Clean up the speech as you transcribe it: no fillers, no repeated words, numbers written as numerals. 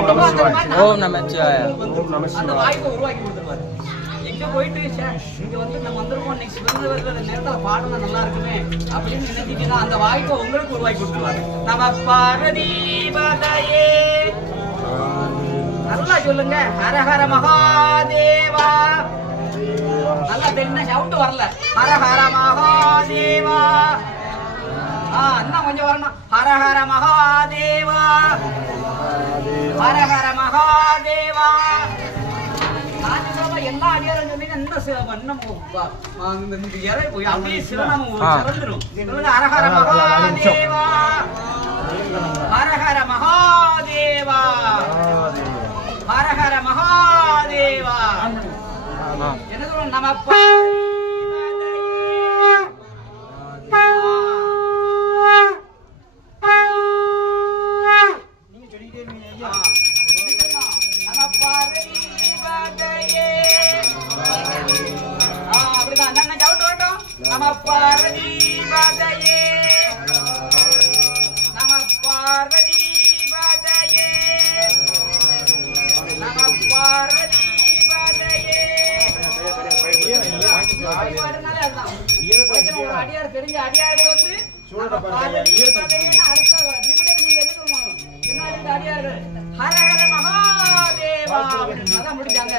ஓம் நமச்சிவாய. அந்த வாய்ப்பை உருவாக்கி கொடுத்துருவாரு. எங்க போயிட்டு இங்க வந்து நம்ம வந்திருக்கோம், நெக்ஸ்ட் வந்து நேரத்துல பாடணும் நல்லா இருக்குமே அப்படின்னு நினைச்சிட்டீங்கன்னா அந்த வாய்ப்பை உங்களுக்கு உருவாக்கி கொடுத்துருவாரு. நம்ம பார்வதிபதையே நல்லா சொல்லுங்க. ஹரஹர மகாதேவா. நல்லா தெரியுமா? சவுண்ட் வரல. ஹரஹர மகாதேவா. இன்னும் கொஞ்சம் வரணும். ஹரஹர மகாதேவா, ஹரஹர மகாதேவா. எல்லா அடியாரும் சொன்னீங்க அப்படியே சிவநாமம் சிறந்துரும். ஹரஹர மகாதேவா, ஹரஹர மகாதேவா, ஹரஹர மகாதேவா. என்ன சொல்றோம்? நம்ம நம பார்வதிபதையே, நம பார்வதிபதையே, நம பார்வதிபதையே. அடியார் தெரிஞ்ச அடியார்கள் வந்து அடுத்த நிமிடம் நீங்க என்ன சொல்லுவாங்க? பின்னாடி அடியார்கள் ஹரஹர மகாதேவா முடிஞ்சாங்க.